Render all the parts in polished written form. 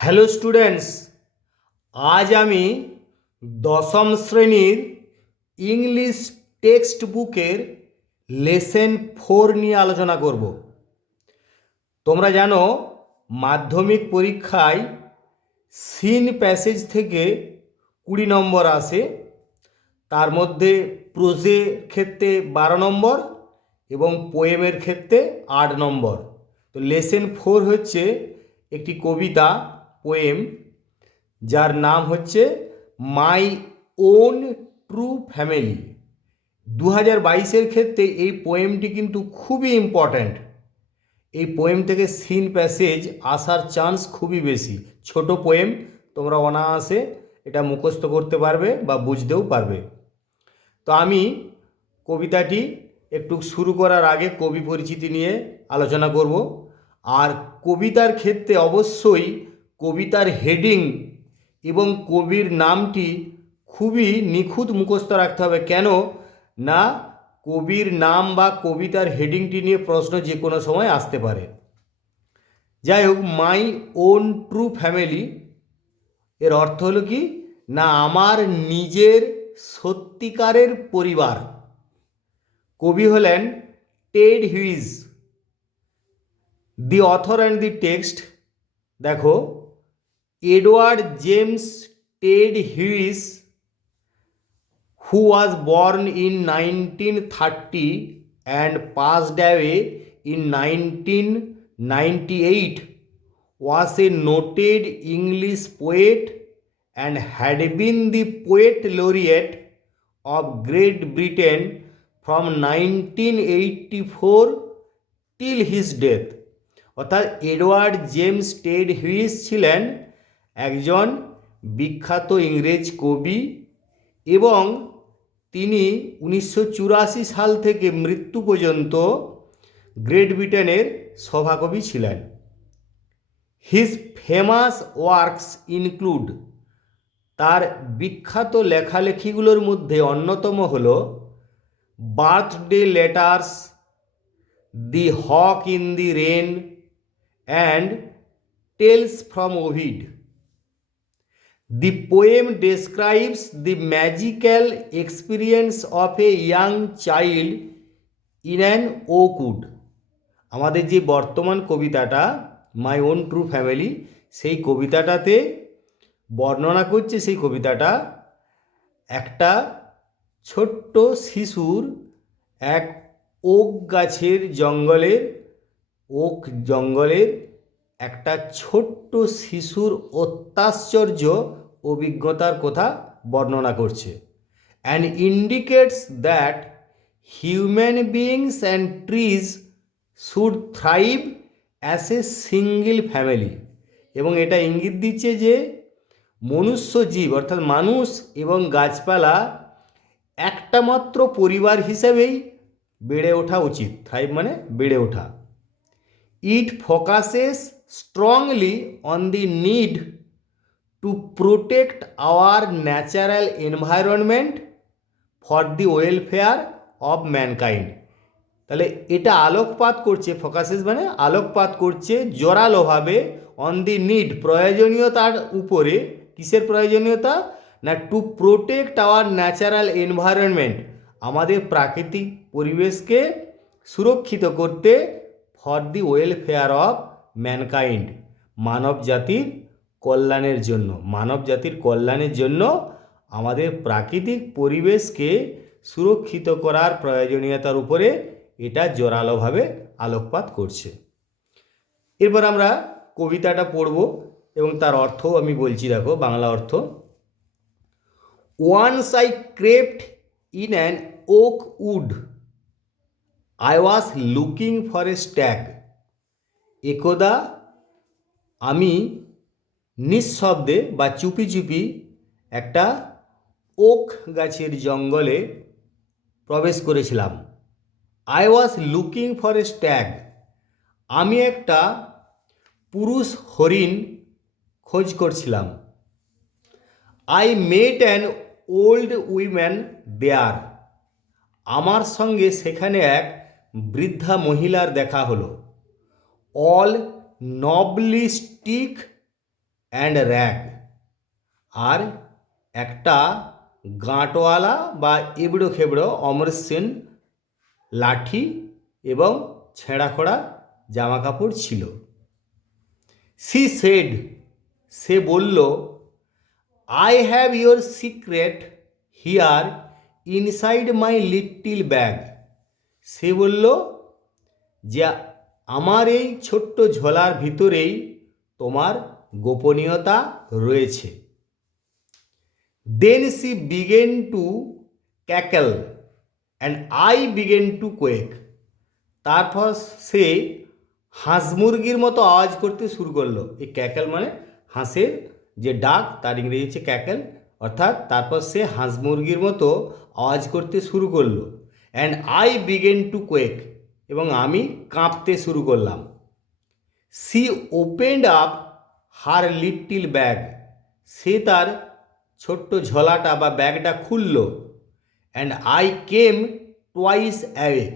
Hello students, আজ আমি দশম শ্রেণীর ইংলিশ টেক্সট বুকের লেসন 4 নিয়ে আলোচনা করব। তোমরা জানো মাধ্যমিক পরীক্ষায় সিন প্যাসেজ থেকে 20 নম্বর আসে। তার মধ্যে প্রোজের ক্ষেত্রে 12 নম্বর এবং পোয়েমের ক্ষেত্রে 8 নম্বর। তো লেসন 4 হচ্ছে একটি কবিতা, পোয়েম, যার নাম হচ্ছে মাই ওন ট্রু ফ্যামিলি। 2022-এর ক্ষেত্রে এই পোয়েমটি কিন্তু খুবই ইম্পর্ট্যান্ট। এই পোয়েম থেকে সিন প্যাসেজ আসার চান্স খুবই বেশি। ছোট পোয়েম, তোমরা অনায়াসে এটা মুখস্থ করতে পারবে বা বুঝতেও পারবে। তো আমি কবিতাটি একটু শুরু করার আগে কবি পরিচিতি নিয়ে আলোচনা করব। আর কবিতার ক্ষেত্রে অবশ্যই কবিতার হেডিং এবং কবির নামটি খুবই নিখুঁত মুখস্থ রাখতে হবে। কেন না, কবির নাম বা কবিতার হেডিংটি নিয়ে প্রশ্ন যে কোনো সময় আসতে পারে। যাই হোক, মাই ওন ট্রু ফ্যামিলি এর অর্থ হলো কি না, আমার নিজের সত্যিকারের পরিবার। কবি হলেন Ted Hughes. The author and the text দেখো, Edward James Ted Hughes, who was born in 1930 and passed away in 1998, was a noted English poet and had been the poet laureate of Great Britain from 1984 till his death। অর্থাৎ Edward James Ted Hughes ছিলেন একজন বিখ্যাত ইংরেজ কবি এবং তিনি 1984 সাল থেকে মৃত্যু পর্যন্ত গ্রেট ব্রিটেনের সভাকবি ছিলেন। হিজ ফেমাস ওয়ার্কস ইনক্লুড, তার বিখ্যাত লেখালেখিগুলোর মধ্যে অন্যতম হল birthday letters, the hawk in the rain and tales from Ovid. The poem describes the magical experience of a young child in an oak wood। আমাদের যে বর্তমান কবিতাটা মাই ওন ট্রু ফ্যামিলি, সেই কবিতাটাতে বর্ণনা করছে, সেই কবিতাটা একটা ছোট্ট শিশুর এক ওক গাছের জঙ্গলের একটা ছোট্ট শিশুর অত্যাশ্চর্য অভিজ্ঞতার কথা বর্ণনা করছে। And indicates that human beings and trees should thrive as a single family. এবং এটা ইঙ্গিত দিচ্ছে যে মনুষ্য জীব অর্থাৎ মানুষ এবং গাছপালা একটা মাত্র পরিবার হিসেবেই বেড়ে ওঠা উচিত। থ্রাইভ মানে বেড়ে ওঠা। It focuses strongly on the need to protect our natural environment for the welfare of mankind। তাহলে এটা আলোকপাত করছে, ফোকাসেস মানে আলোকপাত করছে জোরালোভাবে অন দি নিড, প্রয়োজনীয়তার উপরে। কিসের প্রয়োজনীয়তা না, to protect our natural environment, আমাদের প্রাকৃতিক পরিবেশকে সুরক্ষিত করতে, for the welfare of mankind, মানব জাতির কল্যাণের জন্য। মানব জাতির কল্যাণের জন্য আমাদের প্রাকৃতিক পরিবেশকে সুরক্ষিত করার প্রয়োজনীয়তার উপরে এটা জোরালোভাবে আলোকপাত করছে। এরপর আমরা কবিতাটা পড়ব এবং তার অর্থ আমি বলছি, দেখো বাংলা অর্থ। Once I crept in an oak wood, I was looking for a stag। একদা আমি নিঃশব্দে বা চুপি চুপি একটা ওক গাছের জঙ্গলে প্রবেশ করেছিলাম। I was looking for a stag, আমি একটা পুরুষ হরিণ খোঁজ করছিলাম। I met an old woman there, আমার সঙ্গে সেখানে এক বৃদ্ধা মহিলার দেখা হলো। অল নবলিস্টিক অ্যান্ড র্যাগ, আর একটা গাঁটওয়ালা বা এবড়ো খেবড়ো অমরসেন লাঠি এবং ছেঁড়া খোড়া জামা কাপড় ছিল। সি সেড, সে বলল, I have your secret here inside my little bag. সে বলল যে আমার এই ছোট্ট ঝোলার ভিতরেই তোমার গোপনীয়তা রয়েছে। Then she began to cackle and I began to quake. তারপর সে হাঁস মুরগির মতো আওয়াজ করতে শুরু করলো। এই ক্যাকেল মানে হাঁসের যে ডাক, তার ইংরেজি হচ্ছে ক্যাকেল, অর্থাৎ তারপর সে হাঁস মুরগির মতো আওয়াজ করতে শুরু করলো। And I began to quake, এবং আমি কাঁপতে শুরু করলাম। She opened up her little bag, সে তার ছোট্ট ঝোলাটা বা ব্যাগটা খুলল। And I came twice awake,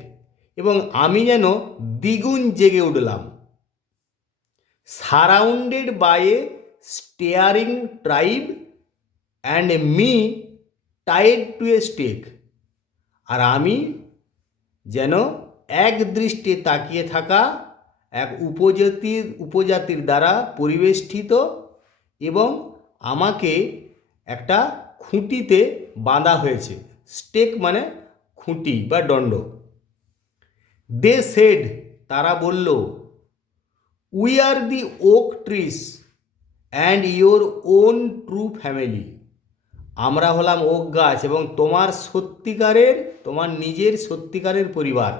এবং আমি যেন দ্বিগুণ জেগে উঠলাম। Surrounded by a staring tribe and me tied to a stake, আর আমি যেন এক দৃষ্টে তাকিয়ে থাকা এক উপজাতির দ্বারা পরিবেষ্টিত, এবং আমাকে একটা খুঁটিতে বাঁধা হয়েছে। স্টেক মানে খুঁটি বা দণ্ড। দে সেড, তারা বলল, we are the oak trees and your own true family, আমরা হলাম ওক গাছ এবং তোমার নিজের সত্যিকারের পরিবার।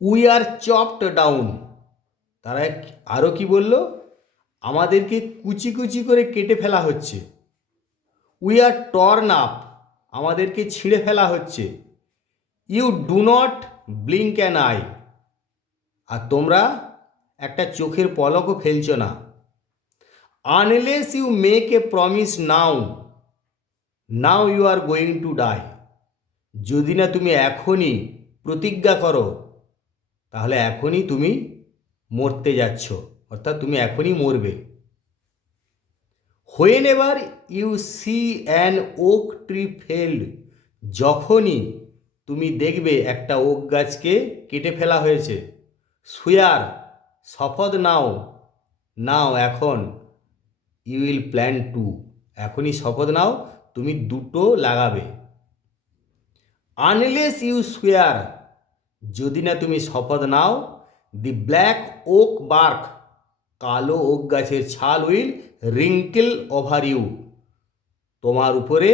উই আর চপড ডাউন, তারা আরও কি বলল, আমাদেরকে কুচি কুচি করে কেটে ফেলা হচ্ছে। উই আর টর্ন আপ, আমাদেরকে ছিঁড়ে ফেলা হচ্ছে। You do not blink an eye, আর তোমরা একটা চোখের পলকও ফেলছো না। Unless you make a promise now, now you are going to die, যদি না তুমি এখনই প্রতিজ্ঞা করো, তাহলে এখনই তুমি মরতে যাচ্ছ, অর্থাৎ তুমি এখনই মরবে। Whenever you see an oak tree felled, যখনই তুমি দেখবে একটা ওক গাছকে কেটে ফেলা হয়েছে। সুয়ার, শপথ নাও, নাও এখন, ইউ উইল প্ল্যান টু, এখনই শপথ নাও তুমি দুটো লাগাবে। আনলেস ইউ সুয়ার, যদি না তুমি শপথ নাও, দি ব্ল্যাক ওক বার্ক, কালো ওক গাছের ছাল উইল রিঙ্কেল ওভার ইউ, তোমার উপরে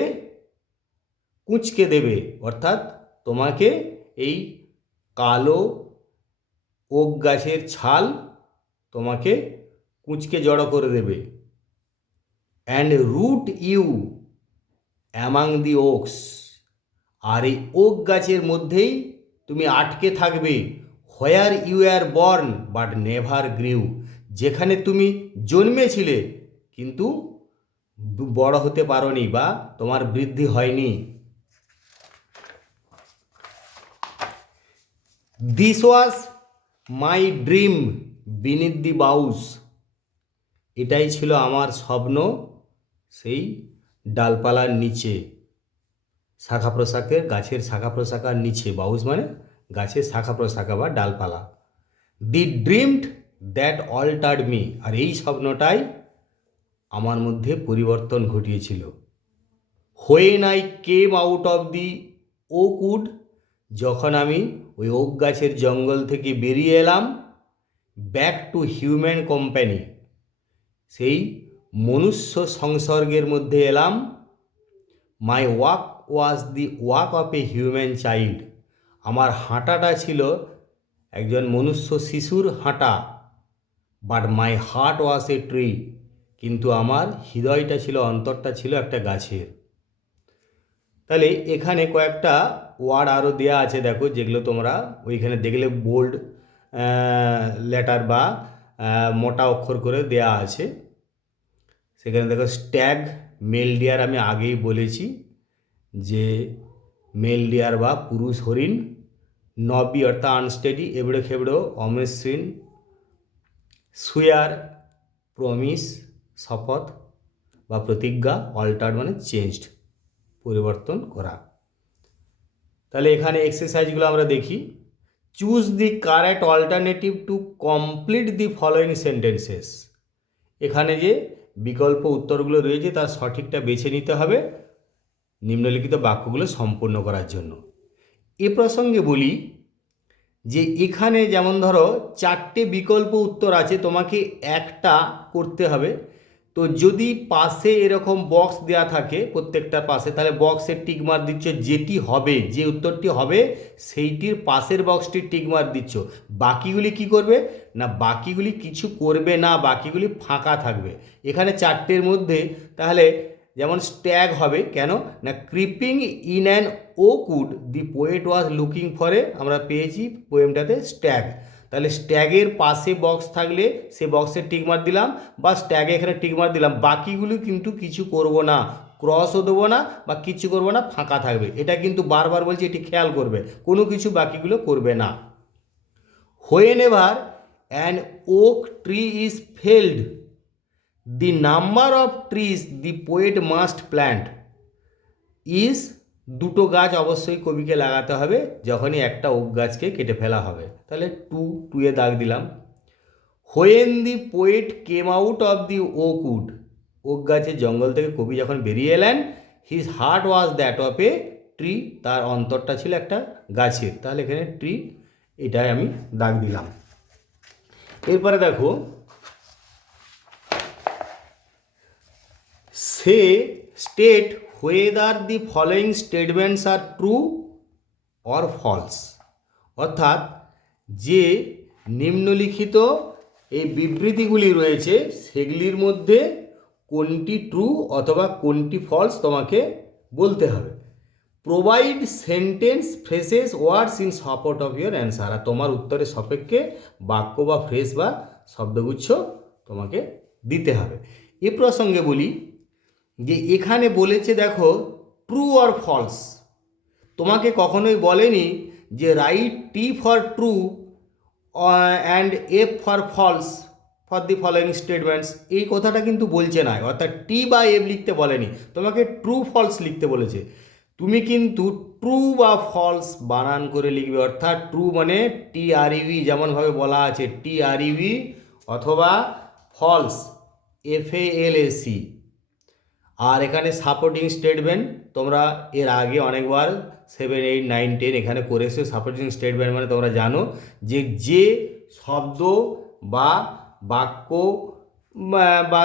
কুঁচকে দেবে, অর্থাৎ তোমাকে এই কালো ওক গাছের ছাল তোমাকে কুঁচকে জড়ো করে দেবে। And root you among the oaks, আর এই ওক গাছের মধ্যেই তুমি আটকে থাকবে। Where you are born but never grew, যেখানে তুমি জন্মেছিলে কিন্তু বড় হতে পারোনি বা তোমার বৃদ্ধি হয়নি। This was my dream beneath the boughs, এটাই ছিল আমার স্বপ্ন সেই ডালপালার নিচে, শাখা প্রশাখের গাছের শাখা প্রশাখার নিচে। বাউস মানে গাছের শাখা প্রশাখা বা ডালপালা। The dreamed that altered me, আর এই স্বপ্নটাই আমার মধ্যে পরিবর্তন ঘটিয়েছিল। When I came out of the oak wood, যখন আমি ওই ওক গাছের জঙ্গল থেকে বেরিয়ে এলাম। ব্যাক টু হিউম্যান কোম্পানি, সেই মনুষ্য সংসর্গের মধ্যে এলাম। My walk was the walk of a human child, আমার হাঁটাটা ছিল একজন মনুষ্য শিশুর হাঁটা। But my heart was a tree, কিন্তু আমার হৃদয়টা ছিল, অন্তরটা ছিল একটা গাছের। তাহলে এখানে কয়েকটা ওয়ার্ড আরও দেয়া আছে, দেখো, যেগুলো তোমরা ওইখানে দেখলে বোল্ড লেটার বা মোটা অক্ষর করে দেয়া আছে। সেখানে দেখো স্ট্যাগ, মেল ডিয়ার, আমি আগেই বলেছি যে মেল ডিয়ার বা পুরুষ হরিণ। নবি অর্থাৎ আনস্টেডি, এবড়ো খেবড়ো, অমসৃণ। সুয়ার প্রমিস শপথ বা প্রতিজ্ঞা, অল্টার্ড মানে চেঞ্জড পরিবর্তন করা। তাহলে এখানে এক্সারসাইজগুলো আমরা দেখি। Choose the correct alternative to complete the following sentences. এখানে যে বিকল্প উত্তরগুলো রয়েছে তার সঠিকটা বেছে নিতে হবে নিম্নলিখিত বাক্যগুলো সম্পূর্ণ করার জন্য। এ প্রসঙ্গে বলি যে এখানে যেমন ধরো 4টে বিকল্প উত্তর আছে, তোমাকে একটা করতে হবে। তো যদি পাশে এরকম বক্স দেওয়া থাকে প্রত্যেকটার পাশে, তাহলে বক্সের টিক মার্ক দিচ্ছ, যেটি হবে, যে উত্তরটি হবে সেইটির পাশের বক্সটি টিক মার্ক দিচ্ছ। বাকিগুলি কি করবে না, বাকিগুলি কিছু করবে না, বাকিগুলি ফাঁকা থাকবে। এখানে 4টের মধ্যে তাহলে যেমন স্ট্যাগ হবে, কেন না creeping in an Oakwood the poet was looking for a, আমরা পেয়েছি পোয়েমটাতে স্ট্যাগ। তাহলে স্ট্যাগের পাশে বক্স থাকলে সে বক্সের টিকমার্ক দিলাম, বা স্ট্যাগে এখানে টিকমার্ক দিলাম। বাকিগুলো কিন্তু কিছু করব না, ক্রসও দেবো না বা কিছু করবো না, ফাঁকা থাকবে। এটা কিন্তু বারবার বলছি, এটি খেয়াল করবে, কোনো কিছু বাকিগুলো করবে না। When ever an oak tree is felt, the number of trees the poet must plant is, দুটো গাছ অবশ্যই কবিকে লাগাতে হবে যখনই একটা ওক গাছকে কেটে ফেলা হবে। তাহলে টুয়ে দাগ দিলাম। When the poet came out of the oak wood, oak গাছের জঙ্গল থেকে কবি যখন বেরিয়ে এলেন, his heart was that of a tree, তার অন্তরটা ছিল একটা গাছের। তাহলে এখানে ট্রি, এটাই আমি দাগ দিলাম। এরপরে দেখো, সে state whether the following statements are true or false, অর্থাৎ যে নিম্নলিখিত এই বিবৃতিগুলি রয়েছে সেগুলির মধ্যে কোনটি ট্রু অথবা কোনটি ফলস তোমাকে বলতে হবে। Provide sentence phrases words in support of your answer, আর তোমার উত্তরের সপক্ষে বাক্য বা ফ্রেস বা শব্দগুচ্ছ তোমাকে দিতে হবে। এ প্রসঙ্গে বলি যে এখানে বলেছে দেখো ট্রু অর ফলস, তোমাকে কখনোই বলেনি যে write T for true and F for false for the following statements, এই কথাটা কিন্তু বলছে না। অর্থাৎ টি বা এফ লিখতে বলেনি, তোমাকে ট্রু ফলস লিখতে বলেছে। তুমি কিন্তু ট্রু বা ফলস বানান করে লিখবে। অর্থাৎ ট্রু মানে TRUE, যেমনভাবে বলা আছে TRUE, অথবা ফলস FALSE। আর এখানে সাপোর্টিং স্টেটমেন্ট তোমরা এর আগে অনেকবার 7, 8, 9, 10 এখানে করেছো। সাপোর্টিং স্টেটমেন্ট মানে তোমরা জানো যে যে শব্দ বা বাক্য বা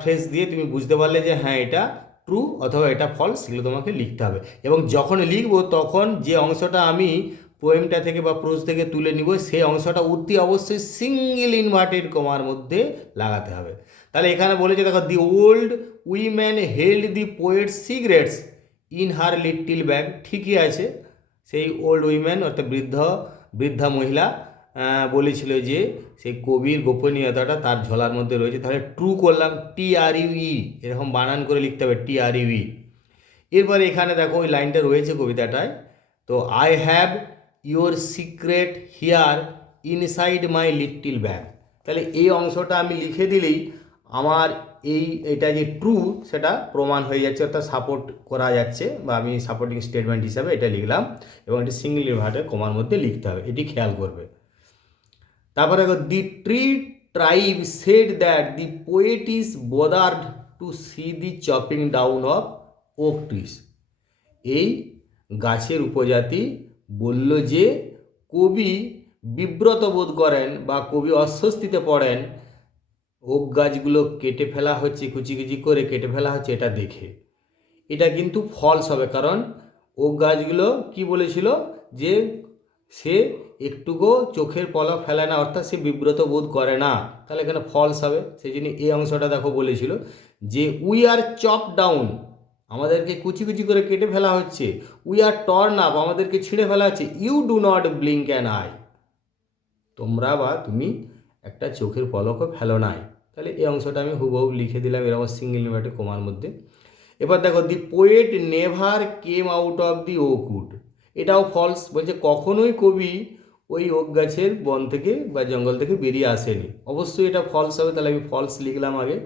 ফ্রেজ দিয়ে তুমি বুঝতে পারলে যে হ্যাঁ এটা ট্রু অথবা এটা ফলস, সেগুলো তোমাকে লিখতে হবে। এবং যখন লিখবো তখন যে অংশটা আমি পোয়েমটা থেকে বা প্রোজ থেকে তুলে নিব সেই অংশটা অতি অবশ্যই সিঙ্গেল ইনভার্টেড কমার মধ্যে লাগাতে হবে। তাহলে এখানে বলেছে দেখো, the old woman held the poet cigarettes in her little bag, ঠিকই আছে। সেই ওল্ড উইম্যান অর্থাৎ বৃদ্ধা মহিলা বলেছিল যে সেই কবির গোপনীয়তাটা তার ঝোলার মধ্যে রয়েছে। তাহলে ট্রু করলাম, TRUE, এরকম বানান করে লিখতে হবে TRUE। এরপরে এখানে দেখো ওই লাইনটা রয়েছে কবিতাটায়, তো I have your secret here inside my little bag. তাহলে এই অংশটা আমি লিখে দিলেই আমার এটা যে ট্রু সেটা প্রমাণ হয়ে যাচ্ছে, অর্থাৎ সাপোর্ট করা যাচ্ছে, বা আমি সাপোর্টিং স্টেটমেন্ট হিসাবে এটা লিখলাম। এবং এটি সিঙ্গেল ইনভার্টেড কমার মধ্যে লিখতে হবে, এটি খেয়াল করবে। তারপরে the tree tribe said that the poet is bothered to see the chopping down of oak trees, এই গাছের উপজাতি বলল যে কবি বিব্রত বোধ করেন বা কবি অস্বস্তিতে পড়েন ওক গাছগুলো কেটে ফেলা হচ্ছে, কুচি কুচি করে কেটে ফেলা হচ্ছে এটা দেখে। এটা কিন্তু ফলস হবে, কারণ ওক গাছগুলো কি বলেছিল যে সে একটুকু চোখের পলক ফেলে না, অর্থাৎ সে বিব্রত বোধ করে না। তাহলে এখানে ফলস হবে। সেই জন্য এই অংশটা দেখো বলেছিল যে উই আর চপ ডাউন, আমাদেরকে কুচি কুচি করে কেটে ফেলা হচ্ছে। উই আর টর্ন আপ, আমাদেরকে ছিঁড়ে ফেলা হচ্ছে। You do not blink an eye, তোমরা বা তুমি একটা চোখের পলকও ফেলো নাই। তাহলে এই অংশটা আমি হুবহু লিখে দিলাম এরকম সিঙ্গেল ইনভার্টেড কমার মধ্যে। এবার দেখো, the poet never came out of the oak wood, এটাও ফলস। বলছে কখনোই কবি ওই ওক গাছের বন থেকে বা জঙ্গল থেকে বেরিয়ে আসেনি। অবশ্যই এটা ফলস হবে, তাহলে আমি ফলস লিখলাম আগে।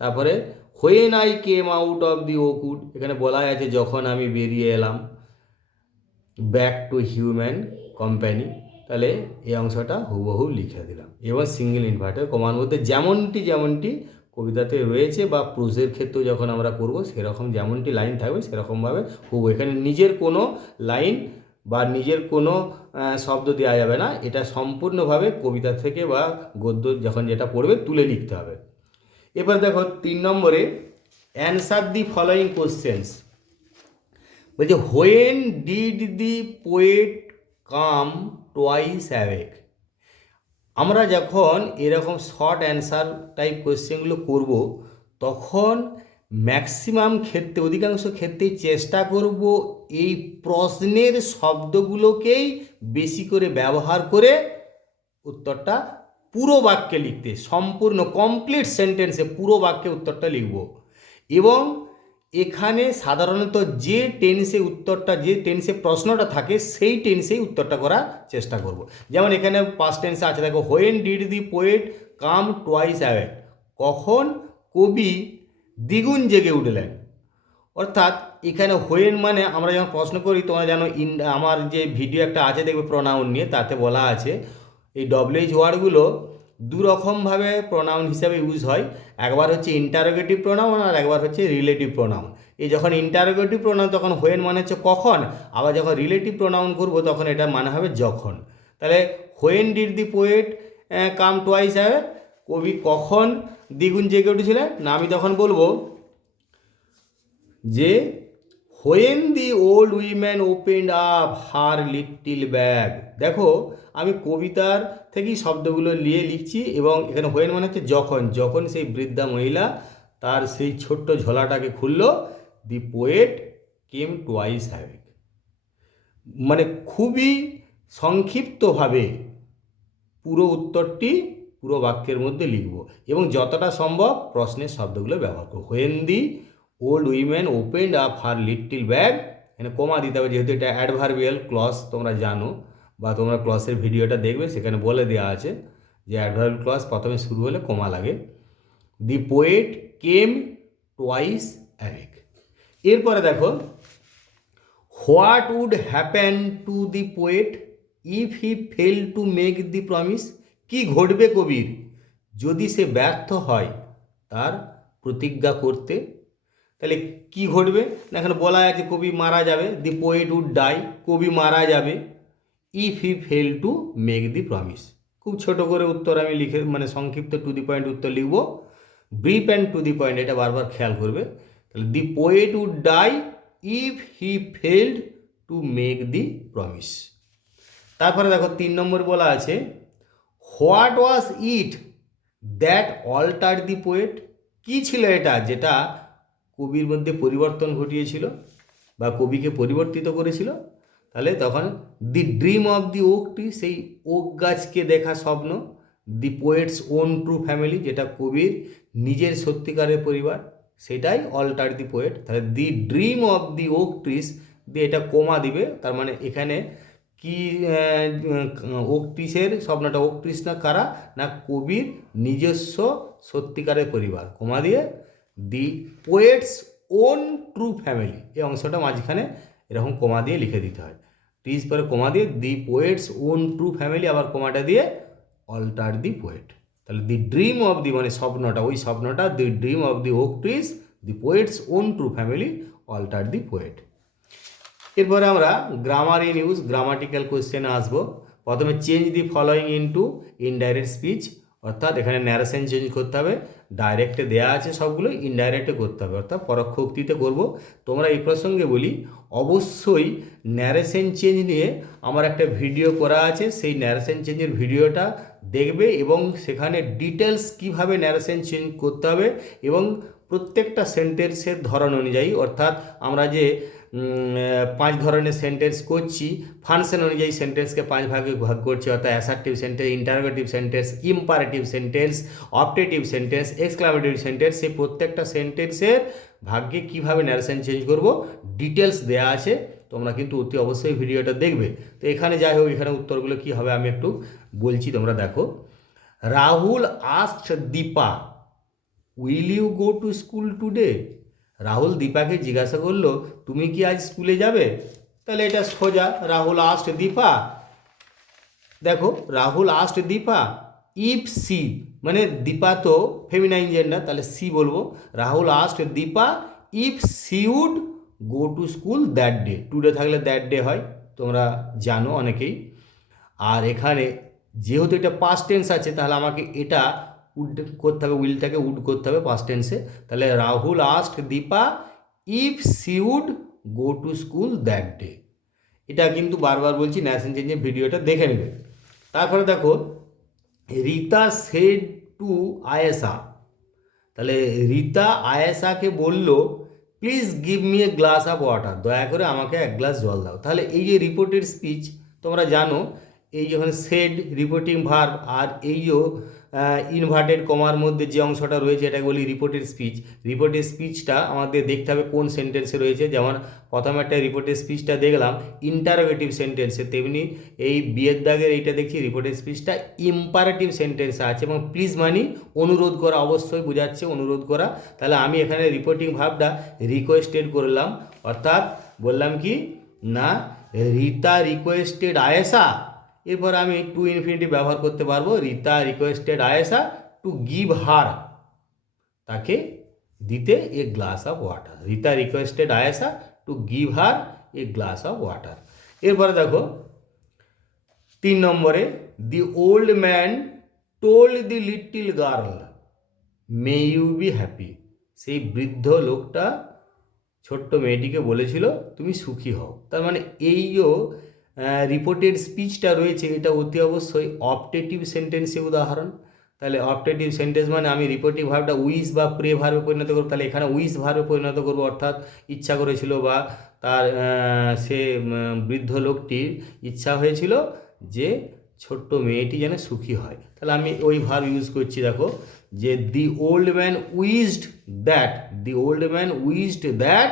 তারপরে when I came out of the Oakwood, এখানে বলা আছে যখন আমি বেরিয়ে এলাম ব্যাক টু হিউম্যান কোম্পানি, তাহলে এই অংশটা হুবহু লিখে দিলাম। এবার সিঙ্গেল ইনভার্টার কমার মধ্যে যেমনটি কবিতাতে রয়েছে বা প্রোজের ক্ষেত্রেও যখন আমরা করব সেরকম যেমনটি লাইন থাকবে সেরকমভাবে হুবহু, এখানে নিজের কোনো লাইন বা নিজের কোনো শব্দ দেওয়া যাবে না, এটা সম্পূর্ণভাবে কবিতা থেকে বা গদ্য যখন যেটা পড়বে তুলে লিখতে হবে। এবার দেখো 3 নম্বরে অ্যান্সার দি ফলোয়িং কোশ্চেন্স। বলছে when did the poet come twice awake. আমরা যখন এরকম শর্ট অ্যান্সার টাইপ কোয়েশ্চেনগুলো করব তখন ম্যাক্সিমাম ক্ষেত্রে অধিকাংশ ক্ষেত্রেই চেষ্টা করব এই প্রশ্নের শব্দগুলোকেই বেশি করে ব্যবহার করে উত্তরটা পুরো বাক্যে লিখতে, সম্পূর্ণ কমপ্লিট সেন্টেন্সে পুরো বাক্যে উত্তরটা লিখব। এবং এখানে সাধারণত যে টেন্সে প্রশ্নটা থাকে সেই টেন্সেই উত্তরটা করার চেষ্টা করব। যেমন এখানে পাস্ট টেন্সে আছে দেখো, when did the poet come twice awake, কখন কবি দ্বিগুণ জেগে উঠলেন। অর্থাৎ এখানে হোয়েন মানে আমরা যখন প্রশ্ন করি, তোমরা জানো আমার যে ভিডিও একটা আছে দেখবে প্রোনাউন নিয়ে, তাতে বলা আছে এই ডব্লিউএইচ ওয়ার্ডগুলো দু রকমভাবে প্রোনাউন হিসাবে ইউজ হয়। একবার হচ্ছে ইন্টারোগেটিভ প্রোনাউন আর একবার হচ্ছে রিলেটিভ প্রোনাউন। এই যখন ইন্টারোগেটিভ প্রোনাউন তখন হোয়েন মানে হচ্ছে কখন, আবার যখন রিলেটিভ প্রোনাউন করব তখন এটা মানে হবে যখন। তাহলে when did the poet come twice awake, কবি কখন দ্বিগুণ জেগে উঠেছিলেন, না আমি তখন বলবো যে when the old woman opened up her little bag. দেখো আমি কবিতার থেকেই শব্দগুলো নিয়ে লিখছি এবং এখানে হোয়েন মানে হচ্ছে যখন সেই বৃদ্ধা মহিলা তার সেই ছোট্ট ঝোলাটাকে খুলল, দি পোয়েট কেম টোয়াইস অ্যাওয়েক। মানে খুবই সংক্ষিপ্তভাবে পুরো উত্তরটি পুরো বাক্যের মধ্যে লিখব এবং যতটা সম্ভব প্রশ্নের শব্দগুলো ব্যবহার করব। When the old women opened up her little bag, এখানে কমা দিতে হবে যেহেতু এটা অ্যাডভার্বিয়াল ক্লজ তোমরা জানো বা তোমরা ক্লজের ভিডিওটা দেখবে, সেখানে বলে দেওয়া আছে যে অ্যাডভার্বিয়াল ক্লজ প্রথমে শুরু হলে কমা লাগে। The poet came twice awake. এরপরে দেখো, what would happen to the poet if he fail to make the promise. কি ঘটবে কবির যদি সে ব্যর্থ হয় তার প্রতিজ্ঞা করতে। তাহলে কি ঘটবে না, এখানে বলা আছে কবি মারা যাবে, দি পোয়েট উড ডাই, কবি মারা যাবে, if he fail to make the promise. খুব ছোট করে উত্তর আমি লিখে মানে সংক্ষিপ্ত টু দি পয়েন্ট উত্তর লিখব, brief and to the point, এটা বারবার খেয়াল করবে। তাহলে the poet would die if he failed to make the promise. তারপরে দেখো 3 নম্বর বলা আছে, what was it that altered the poet. কী ছিল এটা যেটা কবির মধ্যে পরিবর্তন ঘটিয়েছিল বা কবিকে পরিবর্তিত করেছিল। তাহলে তখন the dream of the oak tree, সেই ওক গাছকে দেখা স্বপ্ন, the poet's own true family, যেটা কবির নিজের সত্যিকারের পরিবার, সেটাই অল্টার দি পোয়েট। তাহলে the dream of the oak trees দিয়ে এটা কমা দিবে, তার মানে এখানে কি ওক ট্রিসের স্বপ্নটা, ওক ট্রিস না কারা, না কবির নিজস্ব সত্যিকারের পরিবার, কমা দিয়ে দি পোয়েটস ওন ট্রু ফ্যামিলি, এই অংশটা মাঝখানে এরকম কমা দিয়ে লিখে দিতে হয়। ট্রিস পরে কমা দিয়ে দি পোয়েটস ওন ট্রু ফ্যামিলি, আবার কমাটা দিয়ে অল্টার দি পোয়েট। তাহলে দি ড্রিম অফ দি মানে স্বপ্নটা, ওই স্বপ্নটা the dream of the oak trees, the poet's own true family, alter the poet. এরপরে আমরা গ্রামার ইন ইউজ, গ্রামাটিক্যাল কোয়েশ্চেনে আসবো। প্রথমে change the following into indirect speech, অর্থাৎ এখানে ন্যারেশন চেঞ্জ করতে হবে, ডাইরেক্টে দেওয়া আছে সবগুলো, ইনডাইরেক্টে করতে হবে অর্থাৎ পরোক্ষ উক্তিতে করব। তোমরা এই প্রসঙ্গে বলি অবশ্যই ন্যারেশন চেঞ্জ নিয়ে আমার একটা ভিডিও করা আছে, সেই ন্যারেশন চেঞ্জের ভিডিওটা দেখবে এবং সেখানে ডিটেলস কিভাবে ন্যারেশন চেঞ্জ করতে হবে এবং প্রত্যেকটা সেন্টেন্সের ধরন অনুযায়ী, অর্থাৎ আমরা যে 5 ধরনের সেন্টেন্স করছি, ফাংশন অনুযায়ী সেন্টেন্সকে 5 ভাগে ভাগ করছি, অর্থাৎ assertive sentence, interrogative sentence, imperative sentence, optative sentence, exclamatory sentence, সেই প্রত্যেকটা সেন্টেন্সের ভাগ্যে কীভাবে ন্যারেশন চেঞ্জ করব ডিটেলস দেওয়া আছে, তোমরা কিন্তু অতি অবশ্যই ভিডিওটা দেখবে। তো এখানে যাই হোক, এখানে উত্তরগুলো কী হবে আমি একটু বলছি, তোমরা দেখো। Rahul asked Deepa, will you go to school today? Rahul দীপাকে জিজ্ঞাসা করলো, তুমি কি আজ স্কুলে যাবে? তাহলে এটা সোজা, রাহুল আস্কড দীপা। দেখো, Rahul asked Dipa if she, মানে দীপা তো ফেমিনাইন জেন্ডার, তাহলে সি বলবো। Rahul asked Dipa if she would go to school that day. Today থাকলে দ্যাট ডে হয়, তোমরা জানো অনেকেই। আর এখানে যেহেতু এটা পাস্ট টেন্স আছে, তাহলে আমাকে এটা উড করতে হবে, উইলটাকে উড করতে হবে পাস্ট টেন্সে। তাহলে Rahul asked Dipa if she would go to school that day. এটা কিন্তু বারবার বলছি, ন্যাশন চেঞ্জের ভিডিওটা দেখে নেবে। তারপরে দেখো, রীতা সেড টু আয়েশা। তাহলে রীতা আয়েশাকে বলল, please give me a glass of water, দয়া করে আমাকে এক গ্লাস জল দাও। তাহলে এই যে রিপোর্টেড স্পিচ, তোমরা জানো এই যখন সেড রিপোর্টিং ভার্ব, আর এই যে ইনভার্টেড কমার মধ্যে যে অংশটা রয়েছে এটাকে বলি রিপোর্টেড স্পিচ। রিপোর্টেড স্পিচটা আমাদের দেখতে হবে কোন সেন্টেন্সে রয়েছে। যেমন প্রথমে একটা রিপোর্টেড স্পিচটা দেখলাম ইন্টারোগেটিভ সেন্টেন্সে, তেমনি এই বিয়ের দাগের এইটা দেখি রিপোর্টেড স্পিচটা ইম্পারেটিভ সেন্টেন্সে আছে, এবং প্লিজ মানি অনুরোধ করা, অবশ্যই বোঝাচ্ছে অনুরোধ করা। তাহলে আমি এখানে রিপোর্টিং ভার্বটা রিকোয়েস্টেড করলাম, অর্থাৎ বললাম কি না, রীতা রিকোয়েস্টেড আয়েশা। এরপর আমি টু ইনফিনিটিভ ব্যবহার করতে পারবো, Rita requested Ayesha to give her, তাকে দিতে a glass of water. Rita requested Ayesha to give her a glass of water. এরপরে দেখো 3 নম্বরে, the old man told the little girl may you be happy. সেই বৃদ্ধ লোকটা ছোট্ট মেয়েটিকে বলেছিল তুমি সুখী হও। তার মানে এই যে রিপোর্টেড স্পিচটা রয়েছে, এটা অতি অবশ্যই অপটেটিভ সেন্টেন্সে উদাহরণ। তাহলে অপটেটিভ সেন্টেন্স মানে আমি রিপোর্টিভ ভার্বটা উইশ বা প্রে ভার্বে পরিণত করবো। তাহলে এখানে উইশ ভার্বে পরিণত করবো, অর্থাৎ ইচ্ছা করেছিল বা তার সে বৃদ্ধ লোকটির ইচ্ছা হয়েছিল যে ছোট্ট মেয়েটি যেন সুখী হয়। তাহলে আমি ওই ভার্ব ইউজ করছি, দেখো যে দি old man উইজড that, the old man উইজড that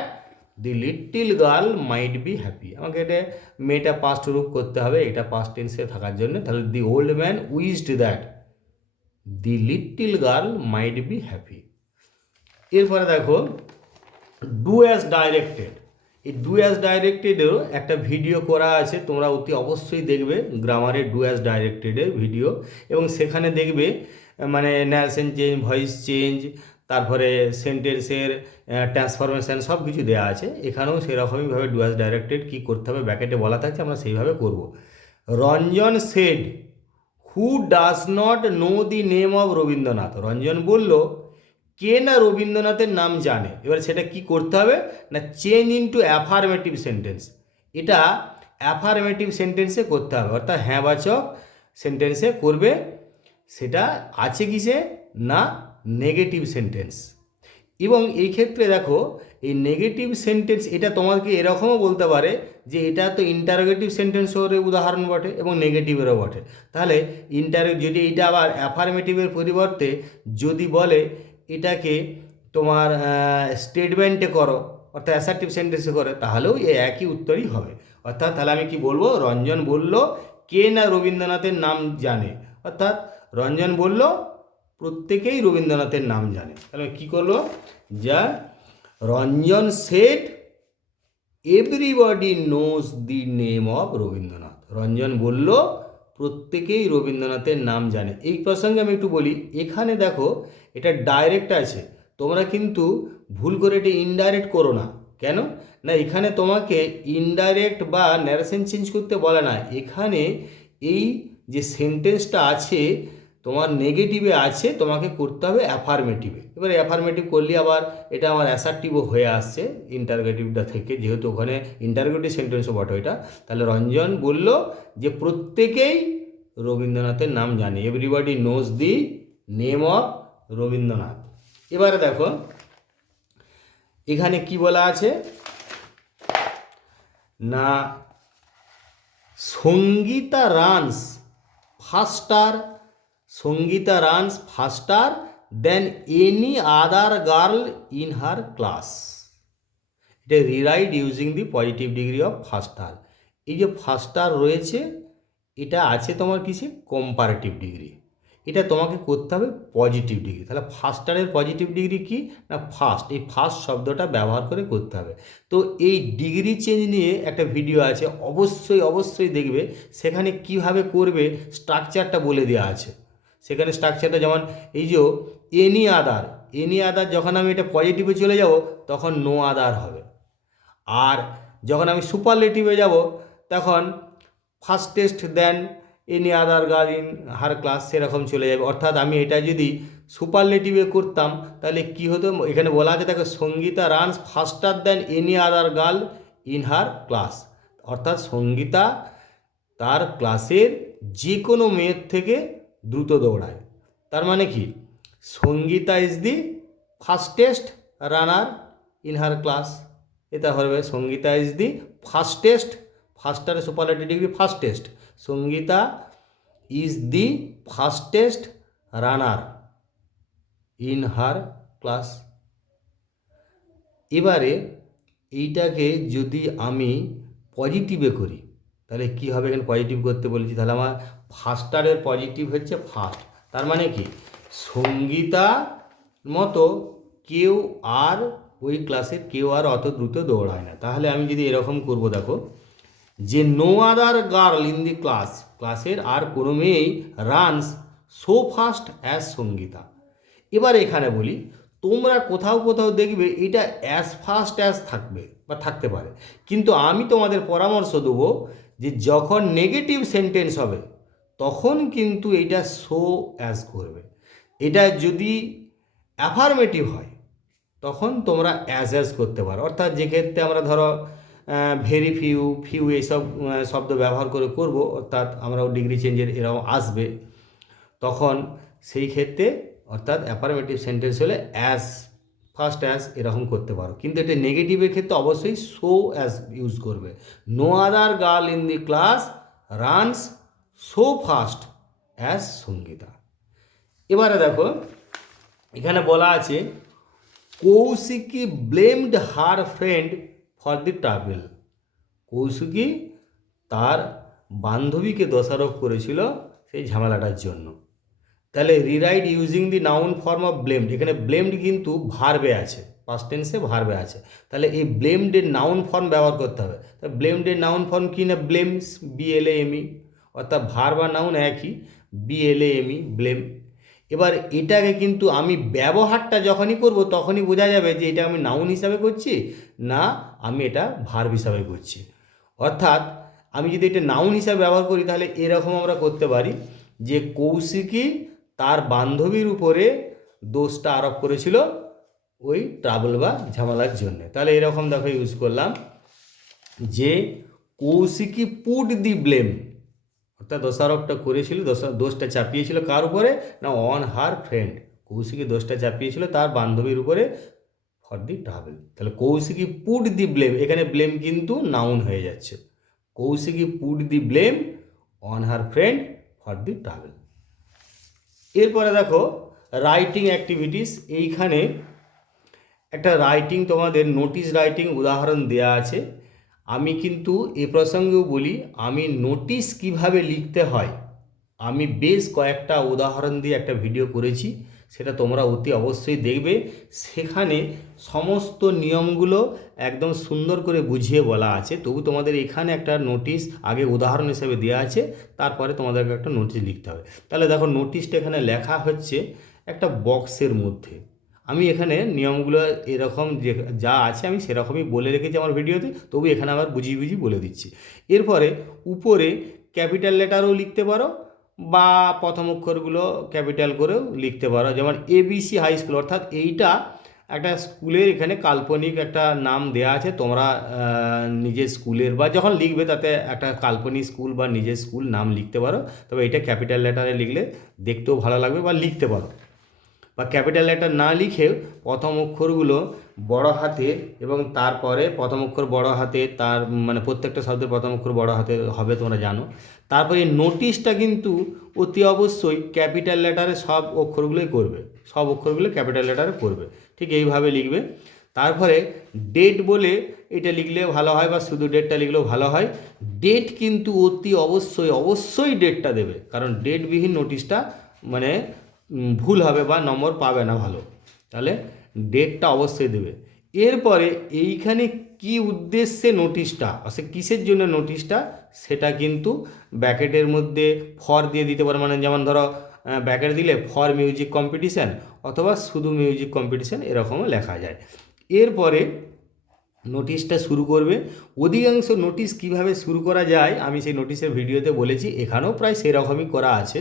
the little girl might be happy. আমাকে এটা মেয়েটা পাস্ট রূপ করতে হবে, এটা পাস্ট টেন্সে থাকার জন্য। তাহলে দি old man উইজড that the little girl might be happy. এরপরে দেখো ডু অ্যাজ ডাইরেক্টেড। এই ডু অ্যাজ ডাইরেক্টেডেরও একটা ভিডিও করা আছে, তোমরা অতি অবশ্যই দেখবে গ্রামারের ডু অ্যাজ ডাইরেক্টেডের ভিডিও, এবং সেখানে দেখবে মানে ন্যারেশন চেঞ্জ, ভয়েস চেঞ্জ, তারপরে সেন্টেন্সের ট্রান্সফরমেশান সব কিছু দেওয়া আছে। এখানেও সেরকমইভাবে ডু অ্যাজ ডাইরেক্টেড কী করতে হবে ব্যাকেটে বলা থাকছে, আমরা সেইভাবে করব। Ranjan said who does not know the name of Rabindranath. Ranjan বলল, কে না রবীন্দ্রনাথের নাম জানে। এবার সেটা কি করতে হবে না, চেঞ্জ ইনটু অ্যাফার্মেটিভ সেন্টেন্স। এটা অ্যাফার্মেটিভ সেন্টেন্সে করতে হবে, অর্থাৎ হ্যাঁবাচক সেন্টেন্সে করবে। সেটা আছে কিসে না, নেগেটিভ সেন্টেন্স। এবং এই ক্ষেত্রে দেখো এই নেগেটিভ সেন্টেন্স এটা তোমাকে এরকমও বলতে পারে যে এটা তো ইন্টারোগেটিভ সেন্টেন্সের উদাহরণ বটে এবং নেগেটিভেরও বটে। তাহলে যদি এটা আবার অ্যাফার্মেটিভের পরিবর্তে যদি বলে এটাকে তোমার স্টেটমেন্টে করো, অর্থাৎ অ্যাসার্টিভ সেন্টেন্সে করে, তাহলেও এই একই উত্তরই হবে। অর্থাৎ তাহলে আমি কি বলবো, রঞ্জন বলল কে না রবীন্দ্রনাথের নাম জানে, অর্থাৎ রঞ্জন বলল প্রত্যেকেই রবীন্দ্রনাথের নাম জানে। তাহলে কী করলো, যা Ranjan said everybody knows the name of Rabindranath. Ranjan বলল প্রত্যেকেই রবীন্দ্রনাথের নাম জানে। এই প্রসঙ্গে আমি একটু বলি, এখানে দেখো এটা ডাইরেক্ট আছে, তোমরা কিন্তু ভুল করে এটা ইনডাইরেক্ট করো না। কেন না, এখানে তোমাকে ইনডাইরেক্ট বা ন্যারেশন চেঞ্জ করতে বলে না। এখানে এই যে সেন্টেন্সটা আছে তোমার নেগেটিভে আছে, তোমাকে করতে হবে অ্যাফার্মেটিভে। এবার অ্যাফার্মেটিভ করলে আবার এটা আমার অ্যাসার্টিভও হয়ে আসছে ইন্টারোগেটিভটা থেকে, যেহেতু ওখানে ইন্টারোগেটিভ সেন্টেন্সও বটে এটা। তাহলে রঞ্জন বলল যে প্রত্যেকেই রবীন্দ্রনাথের নাম জানে, everybody knows the name of Rabindranath. এবারে দেখো এখানে কি বলা আছে না, Sangeeta runs faster, Sangeeta runs faster then any other girl in her class. এটা rewrite using the positive degree of faster. এই যে ফার্স্টার রয়েছে এটা আছে তোমার কিসে, কম্পারেটিভ ডিগ্রি, এটা তোমাকে করতে হবে পজিটিভ ডিগ্রি। তাহলে ফার্স্টারের পজিটিভ ডিগ্রি কি না ফার্স্ট, এই ফার্স্ট শব্দটা ব্যবহার করে করতে হবে। তো এই ডিগ্রি চেঞ্জ নিয়ে একটা ভিডিও আছে, অবশ্যই অবশ্যই দেখবে, সেখানে কিভাবে করবে স্ট্রাকচারটা বলে দেওয়া আছে। সেখানে স্ট্রাকচারটা যেমন এই যে এনি আদার, এনি আদার যখন আমি এটা পজিটিভে চলে যাব তখন নো আদার হবে, আর যখন আমি সুপারলেটিভে যাব তখন fastest then any other girl in her class সেরকম চলে যাবে। অর্থাৎ আমি এটা যদি সুপারলেটিভে করতাম তাহলে কি হতো, এখানে বলা আছে দেখো Sangeeta runs faster then any other girl in her class, অর্থাৎ সঙ্গীতা তার ক্লাসের যে কোনো মেয়ের থেকে দ্রুত দৌড়ায়। তার মানে কি, Sangeeta is the fastest runner in her class, এটা হবে সঙ্গীতা ইজ দি ফাস্টেস্ট, ফাস্টারে superlative degree fastest, Sangeeta is the fastest runner in her class. এবারে এইটাকে যদি আমি পজিটিভে করি তাহলে কি হবে, এখানে পজিটিভ করতে বলেছি, তাহলে আমার ফাস্টারের পজিটিভ হচ্ছে ফার্স্ট, তার মানে কি সঙ্গীতা মতো কেউ আর ওই ক্লাসের কেউ আর অত দ্রুত দৌড়ায় না। তাহলে আমি যদি এরকম করব, দেখো যে no other girl in the class, ক্লাসের আর কোনো মেয়েই runs so fast as Sangeeta. এবার এখানে বলি, তোমরা কোথাও কোথাও দেখবে এটা অ্যাজ ফাস্ট অ্যাজ থাকবে বা থাকতে পারে, কিন্তু আমি তোমাদের পরামর্শ দেবো যে যখন নেগেটিভ সেন্টেন্স হবে তখন কিন্তু এটা সো অ্যাজ করবে। এটা যদি অ্যাফার্মেটিভ হয় তখন তোমরা অ্যাজ করতে পারো, অর্থাৎ যে ক্ষেত্রে আমরা ধরো ভেরি ফিউ ফিউ এইসব শব্দ ব্যবহার করে করব, অর্থাৎ আমরাও ডিগ্রি চেঞ্জের এরকম আসবে, তখন সেই ক্ষেত্রে অর্থাৎ অ্যাফার্মেটিভ সেন্টেন্স হলে অ্যাজ ফার্স্ট অ্যাজ এরকম করতে পারো। কিন্তু এটা নেগেটিভের ক্ষেত্রে অবশ্যই সো অ্যাজ ইউজ করবে। No other girl in the class runs so fast as Sangeeta. এবারে দেখো এখানে বলা আছে Kaushiki blamed her friend for the trouble, Kaushiki তার বান্ধবীকে দোষারোপ করেছিল সেই ঝামেলাটার জন্য। তাহলে rewrite using the noun form of blamed, এখানে ব্লেমড কিন্তু ভার্বে আছে, পাস্ট টেন্সে ভার্বে আছে, তাহলে এই ব্লেমডের নাউন ফর্ম ব্যবহার করতে হবে। তাহলে ব্লেমডের নাউন ফর্ম কি না ব্লেমস, BLAME, অর্থাৎ ভার্ব আর নাউন একই, BLAME ব্লেম। এবার এটাকে কিন্তু আমি ব্যবহারটা যখনই করব তখনই বোঝা যাবে যে এটা আমি নাউন হিসাবে করছি না আমি এটা ভার্ব হিসাবে করছি। অর্থাৎ আমি যদি এটা নাউন হিসাবে ব্যবহার করি তাহলে এরকম আমরা করতে পারি যে কৌশিকী তার বান্ধবীর উপরে দোষটা আরোপ করেছিল ওই ট্রাবল বা ঝামেলার জন্য। তাহলে এরকম দেখো ইউজ করলাম যে কৌশিকী পুট দি ব্লেম, অর্থাৎ দোষারোপটা করেছিল, দোষটা চাপিয়েছিল কার উপরে না অন হার ফ্রেন্ড, কৌশিকী দোষটা চাপিয়েছিল তার বান্ধবীর উপরে ফর দি ট্রাভেল। তাহলে কৌশিকী পুট দি ব্লেম, এখানে ব্লেম কিন্তু নাউন হয়ে যাচ্ছে, Kaushiki put the blame on her friend for the travel. এরপরে দেখো রাইটিং অ্যাক্টিভিটিস, এইখানে একটা রাইটিং তোমাদের নোটিশ রাইটিং উদাহরণ দেয়া আছে। আমি কিন্তু এ প্রসঙ্গেও বলি আমি নোটিশ কিভাবে লিখতে হয় আমি বেশ কয়েকটা উদাহরণ দিয়ে একটা ভিডিও করেছি, সেটা তোমরা অতি অবশ্যই দেখবে। সেখানে সমস্ত নিয়মগুলো একদম সুন্দর করে বুঝিয়ে বলা আছে। তবু তোমাদের এখানে একটা নোটিশ আগে উদাহরণ হিসেবে দেওয়া আছে, তারপরে তোমাদেরকে একটা নোটিশ লিখতে হবে। তাহলে দেখো নোটিশটা এখানে লেখা হচ্ছে একটা বক্সের মধ্যে। আমি এখানে নিয়মগুলো এরকম যে যা আছে আমি সেরকমই বলে রেখেছি আমার ভিডিওতে, তবু এখানে আবার বুঝিয়ে বুঝিয়ে বলে দিচ্ছি। এরপরে উপরে ক্যাপিটাল লেটারও লিখতে পারো বা প্রথম অক্ষরগুলো ক্যাপিটাল করেও লিখতে পারো, যেমন ABC হাই স্কুল, অর্থাৎ এইটা একটা স্কুলের এখানে কাল্পনিক একটা নাম দেয়া আছে। তোমরা নিজের স্কুলের বা যখন লিখবে তাতে একটা কাল্পনিক স্কুল বা নিজের স্কুল নাম লিখতে পারো, তবে এটা ক্যাপিটাল লেটারে লিখলে দেখতেও ভালো লাগবে বা লিখতে পারো। বা ক্যাপিটাল লেটার না লিখেও প্রথম অক্ষরগুলো বড় হাতের এবং তারপরে প্রথম অক্ষর বড় হাতে, তার মানে প্রত্যেকটা শব্দের প্রথম অক্ষর বড় হাতে হবে তোমরা জানো। তারপরে নোটিশটা কিন্তু অতি অবশ্যই ক্যাপিটাল লেটারে সব অক্ষরগুলোই করবে, সব অক্ষরগুলো ক্যাপিটাল লেটারে করবে, ঠিক এইভাবে লিখবে। তারপরে ডেট বলে এটা লিখলে ভালো হয়, বা শুধু ডেটটা লিখলেও ভালো হয়। ডেট কিন্তু অতি অবশ্যই অবশ্যই ডেটটা দেবে, কারণ ডেটবিহীন নোটিশটা মানে ভুল হবে বা নম্বর পাবে না ভালো। তাহলে ডেটটা অবশ্যই দেবে। এরপরে এইখানে কি উদ্দেশ্যে নোটিশটা, অর্থাৎ কিসের জন্য নোটিশটা, সেটা কিন্তু ব্যাকেটের মধ্যে ফর দিয়ে দিতে পারে। মানে যেমন ধরো ব্যাকেট দিলে ফর মিউজিক কম্পিটিশান অথবা শুধু মিউজিক কম্পিটিশান এরকমও লেখা যায়। এরপরে নোটিশটা শুরু করবে। অধিকাংশ নোটিশ কিভাবে শুরু করা যায় আমি সেই নোটিশের ভিডিওতে বলেছি, এখানেও প্রায় সেরকমই করা আছে।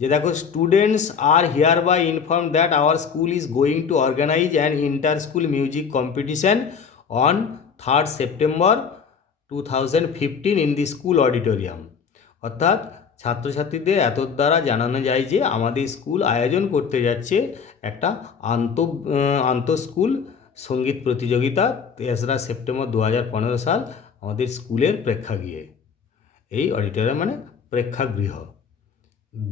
যে দেখো, students are hereby inform that our school is going to organise an inter school music competition on 3rd September 2015 in the school auditorium. অর্থাৎ ছাত্রছাত্রীদের এত দ্বারা জানানো যায় যে আমাদের স্কুল আয়োজন করতে যাচ্ছে একটা আন্তঃস্কুল সঙ্গীত প্রতিযোগিতা 3রা সেপ্টেম্বর 2015 সাল আমাদের স্কুলের প্রেক্ষাগৃহে। এই অডিটোরিয়াম মানে প্রেক্ষাগৃহ।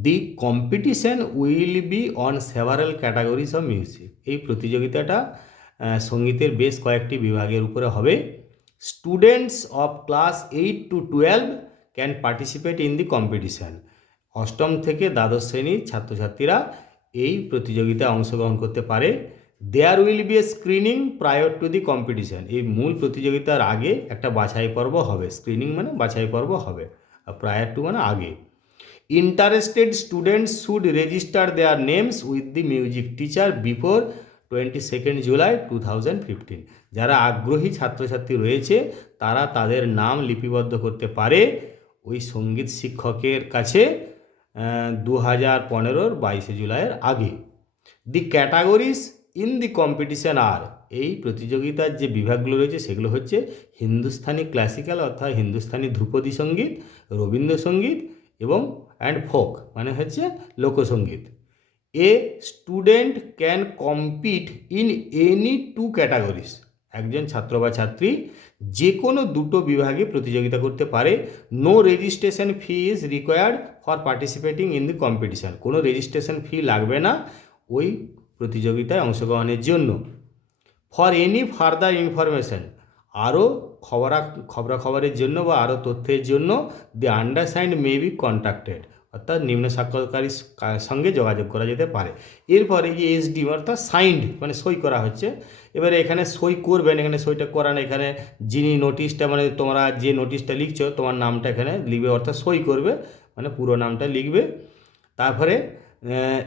The competition will be on several categories of music. এই প্রতিযোগিতাটা সঙ্গীতের বেশ কয়েকটি বিভাগের উপরে হবে। Students of class 8 to 12 can participate in the competition. অষ্টম থেকে দ্বাদশ শ্রেণীর ছাত্রছাত্রীরা এই প্রতিযোগিতায় অংশগ্রহণ করতে পারে। There will be a screening prior to the competition. এই মূল প্রতিযোগিতার আগে একটা বাছাই পর্ব হবে। স্ক্রিনিং মানে বাছাই পর্ব হবে, আর প্রায়র টু মানে আগে। Interested students should register their names with the music teacher before 22 July 2015। যারা আগ্রহী ছাত্রছাত্রী রয়েছে তারা তাদের নাম লিপিবদ্ধ করতে পারে ওই সঙ্গীত শিক্ষকের কাছে 2015 22 জুলাইয়ের আগে। দি ক্যাটাগরিজ ইন দি কম্পিটিশান আর, এই প্রতিযোগিতার যে বিভাগগুলো রয়েছে সেগুলো হচ্ছে হিন্দুস্তানি ক্লাসিক্যাল অর্থাৎ হিন্দুস্তানি ধ্রুপদী সঙ্গীত, রবীন্দ্রসঙ্গীত এবং অ্যান্ড ফোক মানে হচ্ছে লোকসঙ্গীত। A student can compete in any 2 categories. একজন ছাত্র বা ছাত্রী যে কোনো দুটো বিভাগে প্রতিযোগিতা করতে পারে। No registration fee is required for participating in the competition. কোনো রেজিস্ট্রেশন ফি লাগবে না ওই প্রতিযোগিতায় অংশগ্রহণের জন্য। ফর এনি ফার্দার ইনফরমেশান, আরও খবরাখবরের জন্য বা আরও তথ্যের জন্য দি আন্ডারসাইন্ড মে বি কন্ট্যাক্টেড, অর্থাৎ নিম্ন স্বাক্ষরকারীর সঙ্গে যোগাযোগ করা যেতে পারে। এরপরে এই এসডি অর্থাৎ সাইন্ড মানে সই করা হচ্ছে। এবারে এখানে সই করবেন, এখানে সইটা করান, এখানে যিনি নোটিশটা মানে তোমরা যে নোটিশটা লিখছো তোমার নামটা এখানে লিখবে, অর্থাৎ সই করবে মানে পুরো নামটা লিখবে। তারপরে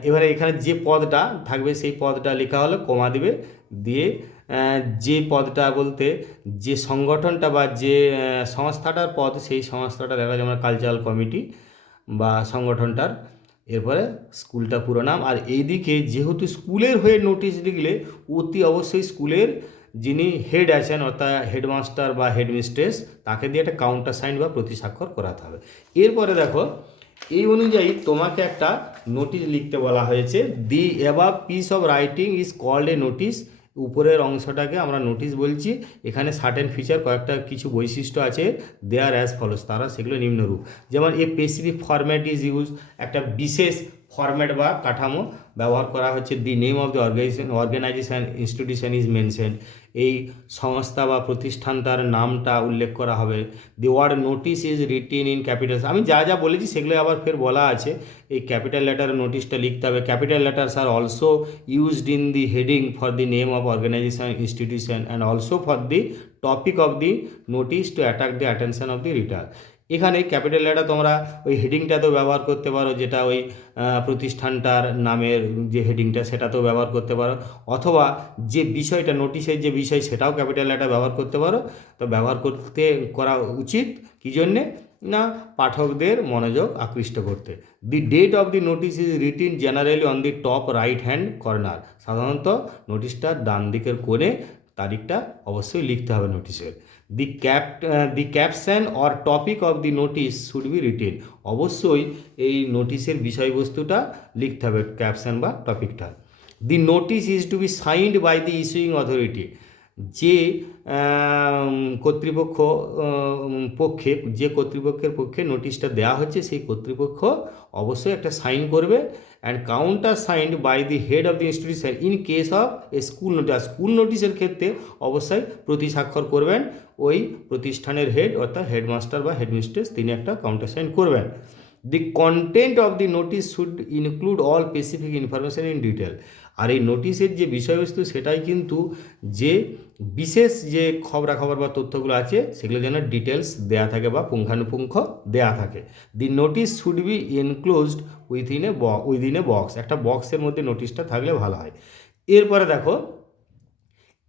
এবারে এখানে যে পদটা থাকবে সেই পদটা লেখা হলো, কমা দিবে, দিয়ে যে পদটা বলতে যে সংগঠনটা বা যে সংস্থাটার পদ সেই সংস্থাটা লেখা, যেমন কালচারাল কমিটি বা সংগঠনটার। এরপরে স্কুলটা পুরো নাম। আর এইদিকে যেহেতু স্কুলের হয়ে নোটিশ লিখলে অতি অবশ্যই স্কুলের যিনি হেড আছেন অর্থাৎ হেডমাস্টার বা হেডমিস্ট্রেস তাকে দিয়ে একটা কাউন্টার সাইন বা প্রতি স্বাক্ষর করাতে হবে। এরপরে দেখো, এই অনুযায়ী তোমাকে একটা নোটিশ লিখতে বলা হয়েছে। The above piece of writing is called a notice. উপরের অংশটাকে আমরা নোটিশ বলছি। এখানে সার্টেন ফিচার কয়েকটা কিছু বৈশিষ্ট্য আছে দেয়ার অ্যাজ ফলোস, তারা সেগুলো নিম্নরূপ। যেমন a specific format is use, একটা বিশেষ ফরম্যাট বা কাঠামো ব্যবহার করা হচ্ছে। The name of the organisation institution is mentioned, এই সংস্থা বা প্রতিষ্ঠানটার নামটা উল্লেখ করা হবে। The word notice is written in capitals, আমি যা যা বলেছি সেগুলো আবার ফের বলা আছে। এই ক্যাপিটাল লেটারে নোটিশটা লিখতে হবে। Capital letters are also used in the heading for the name of organisation institution and also for the topic of the notice to attract the attention of the reader. এখানে ক্যাপিটাল লেটার তোমরা ওই হেডিংটাতেও ব্যবহার করতে পারো, যেটা ওই প্রতিষ্ঠানটার নামের যে হেডিংটা সেটাতেও ব্যবহার করতে পারো, অথবা যে বিষয়টা নোটিশের যে বিষয় সেটাও ক্যাপিটাল লেটার ব্যবহার করতে পারো। তো ব্যবহার করা উচিত কী জন্যে না, পাঠকদের মনোযোগ আকৃষ্ট করতে। The date of the notice is written generally on the top right hand corner, সাধারণত নোটিশটার ডান দিকের কোণে তারিখটা অবশ্যই লিখতে হবে নোটিশের। The caption or topic of the notice should be written, অবশ্যই এই নোটিশের বিষয়বস্তুটা লিখতে হবে ক্যাপশন বা টপিকটা। The notice is to be signed by the issuing authority, যে কর্তৃপক্ষ পক্ষে যে কর্তৃপক্ষের পক্ষে নোটিশটা দেওয়া হচ্ছে সেই কর্তৃপক্ষ অবশ্যই একটা সাইন করবে and counter signed by the head of the institution in case of a school notice. School নোটিশের ক্ষেত্রে অবশ্যই প্রতি স্বাক্ষর করবেন ওই প্রতিষ্ঠানের হেড অর্থাৎ হেডমাস্টার বা হেডমিস্ট্রেস, তিনি একটা কাউন্টার সাইন করবেন। The content of the notice should include all specific information in detail. আর এই নোটিশের যে বিষয়বস্তু সেটাই কিন্তু যে বিশেষ যে খবরাখবর বা তথ্যগুলো আছে সেগুলো যেন ডিটেলস দেয়া থাকে বা পুঙ্খানুপুঙ্খ দেয়া থাকে। The notice should be enclosed within a box. একটা বক্সের মধ্যে নোটিশটা থাকলে ভালো হয়। এরপরে দেখো,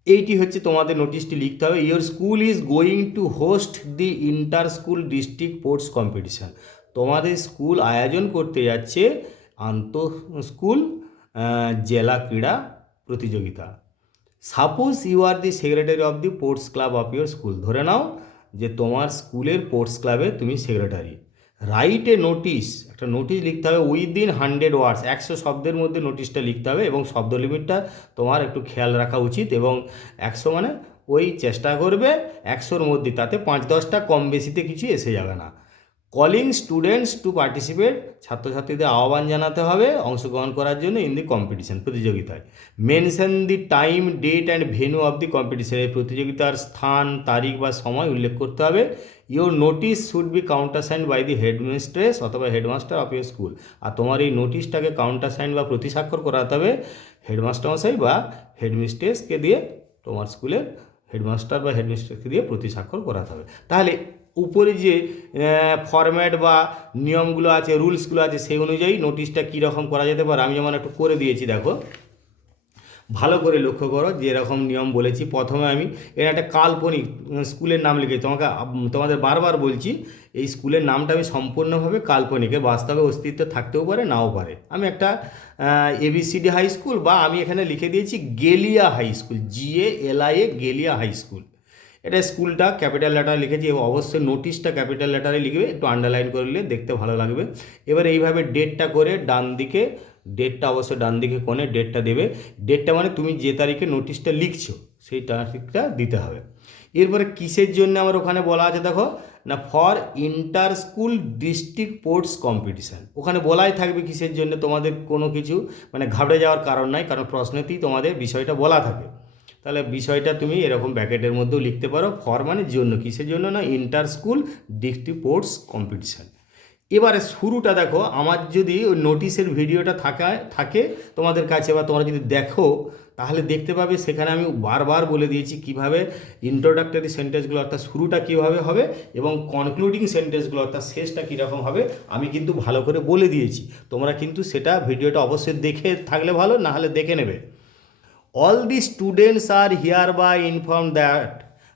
এইটি হচ্ছে তোমাদের নোটিশটি লিখতে হবে। Your school is going to host the inter school district sports competition. তোমাদের স্কুল আয়োজন করতে যাচ্ছে আন্তঃ স্কুল জেলা ক্রীড়া প্রতিযোগিতা। Suppose you are the secretary of the sports club of your school. ধরে নাও যে তোমার স্কুলের স্পোর্টস ক্লাবে তুমি সেক্রেটারি। রাইট এ নোটিশ, একটা নোটিশ লিখতে হবে উইদিন 100 ওয়ার্ডস, 100 শব্দের মধ্যে নোটিশটা লিখতে হবে এবং শব্দ লিমিটটা তোমার একটু খেয়াল রাখা উচিত। এবং 100 মানে ওই চেষ্টা করবে 100-র মধ্যে, তাতে 5-10টা কম বেশিতে কিছু এসে যাবে না। কলিং স্টুডেন্টস টু পার্টিসিপেট, ছাত্রছাত্রীদের আহ্বান জানাতে হবে অংশগ্রহণ করার জন্য ইন দি কম্পিটিশন, প্রতিযোগিতায়। Mention the time, date and venue of the competition, এই প্রতিযোগিতার স্থান, তারিখ বা সময় উল্লেখ করতে হবে। Your notice should be counter sign by the headmistress অথবা হেডমাস্টার অফ ইউর স্কুল। আর তোমার এই নোটিশটাকে কাউন্টার সাইন বা প্রতিস্বাক্ষর করাতে হবে হেডমাস্টার মশাই বা হেডমিস্ট্রেসকে দিয়ে, তোমার স্কুলের হেডমাস্টার বা হেডমিস্ট্রেসকে দিয়ে প্রতিস্বাক্ষর করাতে হবে। তাহলে উপরে যে ফরম্যাট বা নিয়মগুলো আছে, রুলসগুলো আছে, সেই অনুযায়ী নোটিশটা কীরকম করা যেতে পারে আমি যেমন একটু করে দিয়েছি। দেখো ভালো করে লক্ষ্য করো, যেরকম নিয়ম বলেছি। প্রথমে আমি এর একটা কাল্পনিক স্কুলের নাম লিখেছি। তোমাদের বারবার বলছি এই স্কুলের নামটা আমি সম্পূর্ণভাবে কাল্পনিক, বাস্তবে অস্তিত্ব থাকতেও পারে নাও পারে। আমি একটা ABCD হাই স্কুল, বা আমি এখানে লিখে দিয়েছি Galia high school, GALIA Galia high school. এটা স্কুলটা ক্যাপিটাল লেটারে লিখেছি এবং অবশ্যই নোটিশটা ক্যাপিটাল লেটারে লিখবে, একটু আন্ডারলাইন করলে দেখতে ভালো লাগবে। এবার এইভাবে ডেটটা করে ডান দিকে, ডেটটা অবশ্যই ডান দিকে কোণে ডেটটা দেবে। ডেটটা মানে তুমি যে তারিখে নোটিশটা লিখছো সেই তারিখটা দিতে হবে। এরপরে কিসের জন্য আমার ওখানে বলা আছে দেখো না, for inter school district sports competition. ওখানে বলাই থাকবে কিসের জন্য, তোমাদের কোনো কিছু মানে ঘাবড়ে যাওয়ার কারণ নাই, কারণ প্রশ্নেতেই তোমাদের বিষয়টা বলা থাকে। তাহলে বিষয়টা তুমি এরকম ব্যাকেটের মধ্যেও লিখতে পারো, ফর মানে জন্য, কিসের জন্য না, inter school district sports competition. এবারে শুরুটা দেখো, আমার যদি ওই নোটিশের ভিডিওটা থাকে তোমাদের কাছে, বা তোমরা যদি দেখো তাহলে দেখতে পাবে সেখানে আমি বারবার বলে দিয়েছি কিভাবে ইন্ট্রোডাক্টরি সেন্টেন্সগুলো অর্থাৎ শুরুটা কীভাবে হবে এবং কনক্লুডিং সেন্টেন্সগুলো অর্থাৎ শেষটা কীরকম হবে আমি কিন্তু ভালো করে বলে দিয়েছি। তোমরা কিন্তু সেটা ভিডিওটা অবশ্যই দেখে থাকলে ভালো, না হলে দেখে নেবে। All the students are hereby inform that.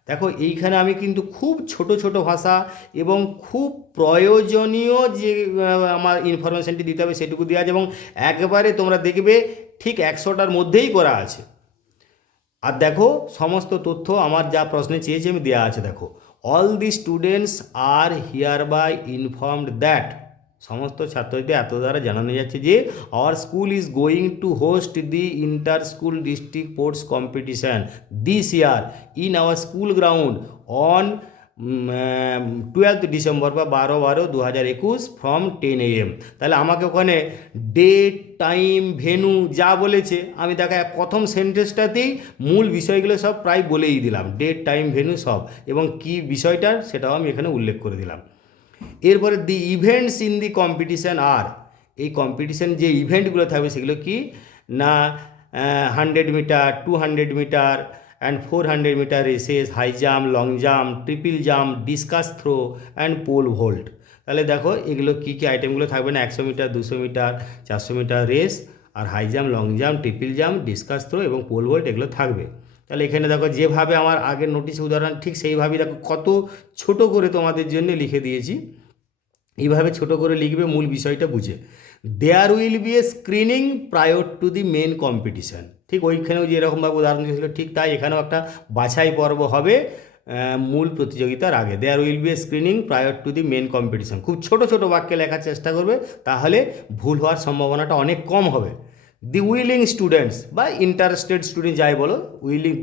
দেখো এইখানে আমি কিন্তু খুব ছোট ছোট ভাষা এবং খুব প্রয়োজনীয় যে আমার ইনফরমেশানটি দিতে হবে সেটুকু দেওয়া আছে, এবং একবারে তোমরা দেখবে ঠিক 100টার মধ্যেই করা আছে। আর দেখো সমস্ত তথ্য আমার যা প্রশ্নে চেয়েছি আমি দেওয়া আছে। দেখো all the students are hereby informed that, সমস্ত ছাত্রদের এত দ্বারা জানানো যাচ্ছে যে our school is going to host the inter school district sports competition this year in our school ground on 12 December বা 12/12/2021 ফ্রম 10 AM। তাহলে আমাকে ওখানে ডেট, টাইম, ভেন্যু যা বলেছে আমি দেখা প্রথম সেন্টেন্সটাতেই মূল বিষয়গুলো সব প্রায় বলেই দিলাম, ডেট, টাইম, ভেন্যু সব, এবং কি বিষয়টার সেটাও আমি এখানে উল্লেখ করে দিলাম। এরপরে the events in the competition আর, এই কম্পিটিশান যে ইভেন্টগুলো থাকবে সেগুলো কি না 100 metre, 200 metre and 400 metre races, high jump, long jump, triple jump, discus throw and pole vault. তাহলে দেখো এগুলো কী কী আইটেমগুলো থাকবে না, 100 মিটার, 200 মিটার, 400 মিটার রেস, আর high jump, long jump, triple jump, discus throw এবং পোল ভোল্ট এগুলো থাকবে। তাহলে এখানে দেখো যেভাবে আমার আগের নোটিশ উদাহরণ ঠিক সেইভাবেই দেখো কত ছোট করে তোমাদের জন্য লিখে দিয়েছি। এইভাবে ছোট করে লিখবে মূল বিষয়টা বুঝে। There will be a screening prior to the main competition. ঠিক ওইখানেও যেরকমভাবে উদাহরণ দিয়েছিল ঠিক তাই এখানেও একটা বাছাই পর্ব হবে মূল প্রতিযোগিতার আগে। There will be a screening prior to the main competition. খুব ছোট ছোট বাক্যে লেখার চেষ্টা করবে, তাহলে ভুল হওয়ার সম্ভাবনাটা অনেক কম হবে। দি উইলিং স্টুডেন্টস বা ইন্টারেস্টেড স্টুডেন্ট যাই বলো,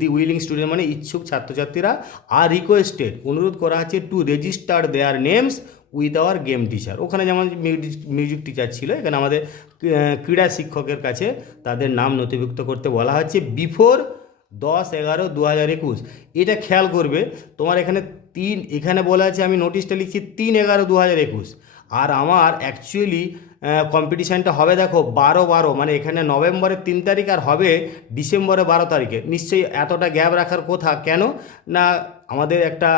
দি উইলিং স্টুডেন্ট মানে ইচ্ছুক ছাত্রছাত্রীরা আর রিকোয়েস্টেড অনুরোধ করা হচ্ছে to register their names with our game teacher. ওখানে যেমন মিউজিক টিচার ছিল, এখানে আমাদের ক্রীড়া শিক্ষকের কাছে তাদের নাম নথিভুক্ত করতে বলা হচ্ছে বিফোর 10/11/2021। এটা খেয়াল করবে, তোমার এখানে বলা আছে, আমি নোটিশটা লিখছি 3/11/2021, আর আমার অ্যাকচুয়ালি কম্পিটিশানটা হবে দেখো 12/12, মানে এখানে নভেম্বরের 3 তারিখ আর হবে ডিসেম্বরের 12 তারিখে। নিশ্চয়ই এতটা গ্যাপ রাখার কথা কেন না, আমাদের একটা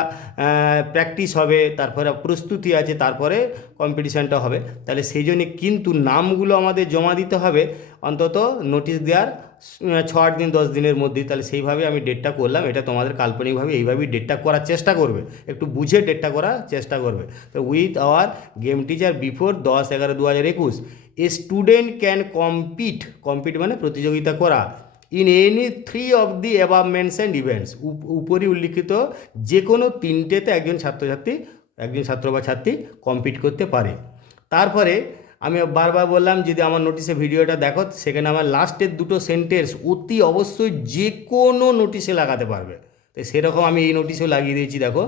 প্র্যাকটিস হবে, তারপরে প্রস্তুতি আছে, তারপরে কম্পিটিশানটা হবে। তাহলে সেই জন্যে কিন্তু নামগুলো আমাদের জমা দিতে হবে অন্তত নোটিশ দেওয়ার 6-8 দিন 10 দিনের মধ্যেই। তাহলে সেইভাবে আমি ডেটটা করলাম। এটা তোমাদের কাল্পনিকভাবে এইভাবেই ডেটটা করার চেষ্টা করবে, একটু বুঝে ডেটটা করার চেষ্টা করবে। তো with our game teacher before 10/11/2021 a student can compete মানে প্রতিযোগিতা করা in any 3 of the above mentioned events, উপরই উল্লিখিত যে কোনো 3টেতে একজন ছাত্র বা ছাত্রী কম্পিট করতে পারে। তারপরে আমি বারবার বললাম, যদি আমার নোটিশে ভিডিওটা দেখো, সেখানে আমার লাস্টের 2টো সেন্টেন্স অতি অবশ্যই যে কোনো নোটিশে লাগাতে পারবে। তো সেরকম আমি এই নোটিশেও লাগিয়ে দিয়েছি, দেখো,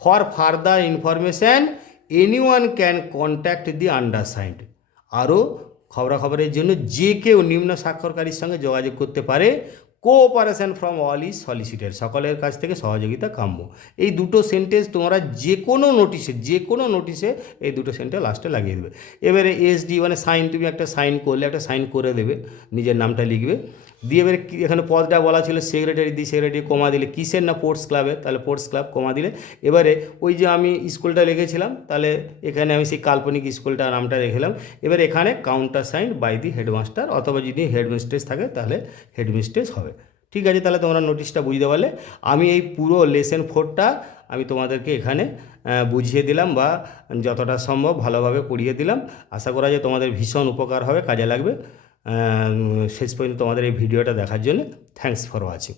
for further information anyone can contact the undersigned. আরও খবরাখবরের জন্য যে কেউ নিম্ন স্বাক্ষরকারীর সঙ্গে যোগাযোগ করতে পারে। কোঅপারেশন ফ্রম অল ইজ সলিসিটেড, সকলের কাছ থেকে সহযোগিতা কাম্য। এই 2টো সেন্টেন্স তোমরা যে কোনো নোটিশে এই 2টো সেন্টেন্স লাস্টে লাগিয়ে দেবে। এবারে এসডি মানে সাইন, তুমি একটা সাইন করলে, একটা সাইন করে দেবে, নিজের নামটা লিখবে, দিয়ে এবারে এখানে পদটা বলা ছিল সেক্রেটারি কমা দিলে, কিসের না স্পোর্টস ক্লাবের, তাহলে স্পোর্টস ক্লাব কমা দিলে। এবারে ওই যে আমি স্কুলটা লিখেছিলাম, তাহলে এখানে আমি সেই কাল্পনিক স্কুলটার নামটা রেখেলাম। এবার এখানে counter sign by the headmaster, অথবা যদি হেডমিস্ট্রেস থাকে তাহলে হেডমিস্ট্রেস হবে। ঠিক আছে, তাহলে তোমরা নোটিশটা বুঝতে পারলে। আমি এই পুরো লেসন 4টা আমি তোমাদেরকে এখানে বুঝিয়ে দিলাম, বা যতটা সম্ভব ভালোভাবে পড়িয়ে দিলাম। আশা করা যায় তোমাদের ভীষণ উপকার হবে, কাজে লাগবে। শেষ পর্যন্ত তোমাদের এই ভিডিওটা দেখার জন্য থ্যাঙ্কস ফর ওয়াচিং।